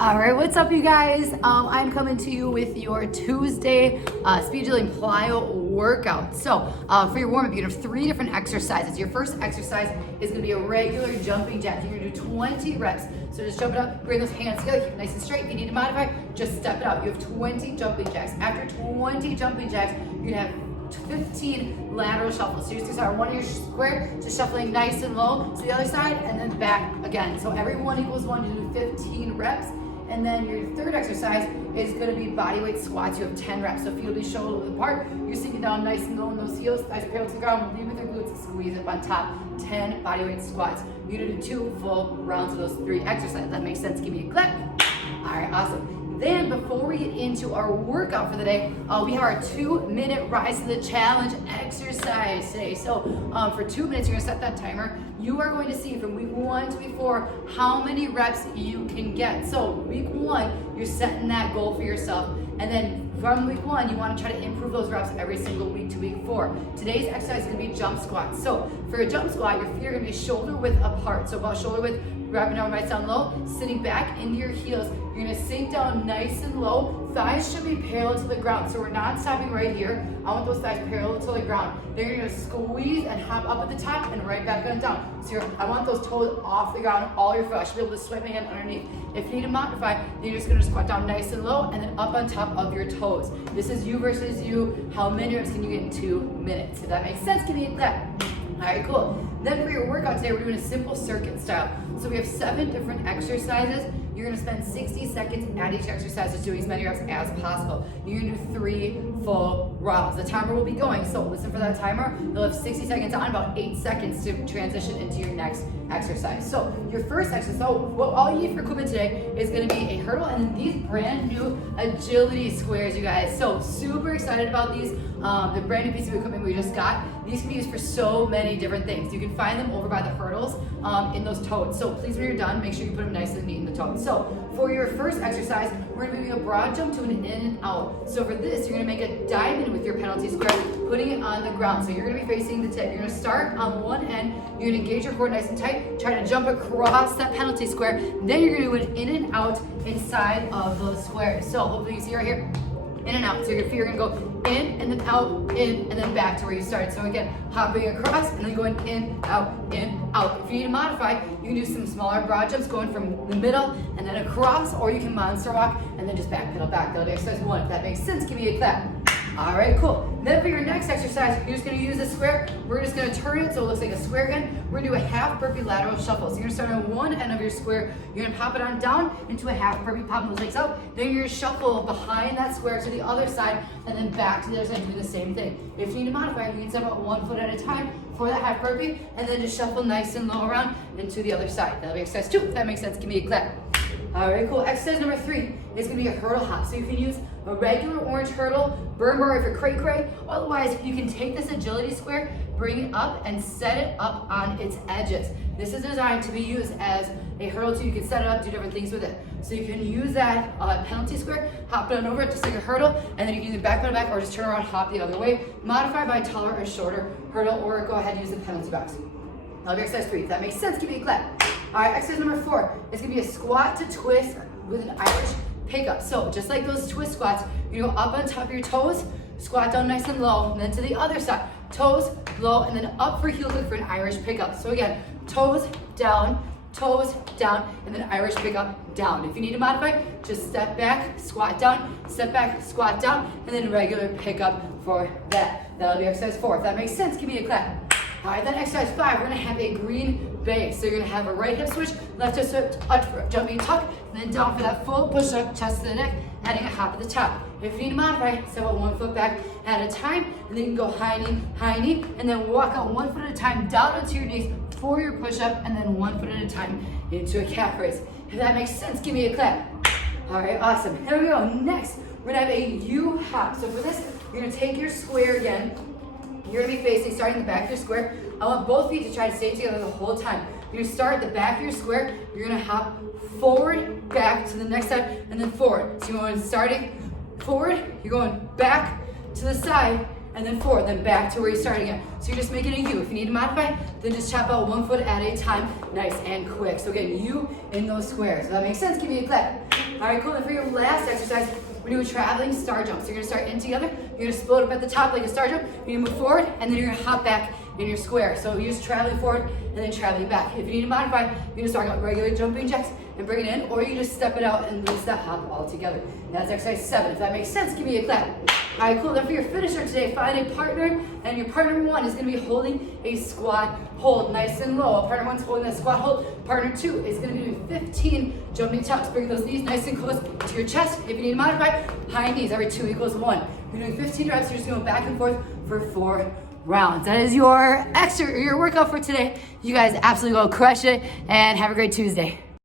All right, what's up, you guys? I'm coming to you with your Tuesday speed agility plyo workout. So for your warm-up, you're gonna have 3 different exercises. Your first exercise is gonna be a regular jumping jack. You're gonna do 20 reps. So just jump it up, bring those hands together, keep it nice and straight. If you need to modify, just step it out. You have 20 jumping jacks. After 20 jumping jacks, you're gonna have 15 lateral shuffles. So you're just gonna start one of your square, just shuffling nice and low to the other side, and then back again. So every 1 equals 1, you do 15 reps. And then your third exercise is gonna be body weight squats. You have 10 reps. So feet will be shoulder width apart. You're sinking down nice and low in those heels, thighs parallel to the ground. Lean with your glutes, squeeze up on top. 10 body weight squats. You're gonna do 2 full rounds of those 3 exercises. That makes sense? Give me a clap. All right, awesome. Then before we get into our workout for the day, we have our 2-minute rise to the challenge exercise today. So for 2 minutes, you're gonna set that timer. You are going to see from week 1 to week 4 how many reps you can get. So week 1, you're setting that goal for yourself. And then from week 1, you want to try to improve those reps every single week to week 4. Today's exercise is going to be jump squats. So for a jump squat, your feet are going to be shoulder width apart. So about shoulder width, wrapping down right down low, sitting back into your heels. You're going to sink down nice and low. Thighs should be parallel to the ground. So we're not stopping right here. I want those thighs parallel to the ground. Then you're going to squeeze and hop up at the top and right back on down. So I want those toes off the ground, all your foot. I should be able to swipe my hand underneath. If you need to modify, then you're just going to squat down nice and low and then up on top of your toes. This is you versus you. How many reps can you get in 2 minutes? If that makes sense, give me a clap. All right, cool. Then for your workout today, we're doing a simple circuit style. So we have 7 different exercises. You're gonna spend 60 seconds at each exercise, just doing as many reps as possible. You're gonna do 3 full rounds. The timer will be going, so listen for that timer. You'll have 60 seconds on, about 8 seconds to transition into your next exercise. So your first exercise, so what all you need for equipment today is gonna be a hurdle and these brand new agility squares, you guys. So super excited about these. The brand new piece of equipment we just got. These can be used for so many different things. You can find them over by the hurdles in those totes. So please, when you're done, make sure you put them nice and neat in the totes. So for your first exercise, we're gonna be doing a broad jump to an in and out. So for this, you're gonna make a diamond with your penalty square, putting it on the ground. So you're gonna be facing the tip. You're gonna start on one end, you're gonna engage your core nice and tight, try to jump across that penalty square. Then you're gonna do an in and out inside of those squares. So hopefully you see right here, in and out. So your feet are gonna go in and then out, in and then back to where you started. So again, hopping across and then going in, out, in, out. If you need to modify, you can do some smaller broad jumps going from the middle and then across, or you can monster walk and then just back pedal back. That'll be exercise 1. If that makes sense, give me a clap. All right, cool. Then for your next exercise, you're just gonna use a square. We're just gonna turn it so it looks like a square again. We're gonna do a half burpee lateral shuffle. So you're gonna start on one end of your square. You're gonna pop it on down into a half burpee, popping those legs out. Then you're gonna shuffle behind that square to the other side and then back to the other side, doing the same thing. If you need to modify, you can step out 1 foot at a time for that half burpee and then just shuffle nice and low around into the other side. That'll be exercise 2. If that makes sense, give me a clap. All right, cool. Exercise number 3 is gonna be a hurdle hop. So you can use a regular orange hurdle, burn bar if you're cray-cray. Otherwise, you can take this agility square, bring it up and set it up on its edges. This is designed to be used as a hurdle too. You can set it up, do different things with it. So you can use that penalty square, hop it on over it just like a hurdle, and then you can either back pedal back or just turn around, hop the other way. Modify by a taller or shorter hurdle, or go ahead and use the penalty box. That'll be exercise 3. If that makes sense, give me a clap. All right, exercise number 4 is gonna be a squat to twist with an Irish pickup. So just like those twist squats, you go up on top of your toes, squat down nice and low, and then to the other side, toes, low, and then up for heel hook for an Irish pickup. So again, toes, down, and then Irish pickup, down. If you need to modify, just step back, squat down, step back, squat down, and then regular pickup for that. That'll be exercise 4. If that makes sense, give me a clap. All right, then exercise 5, we're gonna have a green base. So you're gonna have a right hip switch, left hip switch, jumping tuck, and then down for that full push-up, chest to the neck, adding a hop at the top. If you need to modify, step out 1 foot back at a time, and then you can go high knee, and then walk out 1 foot at a time down onto your knees for your push-up, and then 1 foot at a time into a calf raise. If that makes sense, give me a clap. All right, awesome. Here we go. Next, we're gonna have a U-hop. So for this, you're gonna take your square again. You're gonna be facing, starting in the back of your square. I want both feet to try to stay together the whole time. You're gonna start at the back of your square. You're gonna hop forward, back to the next side, and then forward. So you're going starting forward, you're going back to the side, and then forward, then back to where you started again. So you're just making a U. If you need to modify, then just chop out 1 foot at a time, nice and quick. So again, U in those squares. Does that make sense? Give me a clap. All right, cool. Then for your last exercise, we're doing traveling star jumps. So you're gonna start in together. You're gonna split up at the top like a star jump. You're gonna move forward, and then you're gonna hop back in your square. So you're just traveling forward and then traveling back. If you need to modify, you're gonna start out regular jumping jacks and bring it in, or you just step it out and lose that hop altogether. That's exercise 7. If that makes sense, give me a clap. All right, cool. Then for your finisher today, find a partner, and your partner 1 is gonna be holding a squat hold, nice and low. Partner 1's holding that squat hold. Partner 2 is gonna be doing 15 jumping tucks. Bring those knees nice and close to your chest. If you need to modify, high knees, every 2 equals 1. You're doing 15 reps, you're just going back and forth for 4 rounds. That is your workout for today. You guys absolutely go crush it, and have a great Tuesday.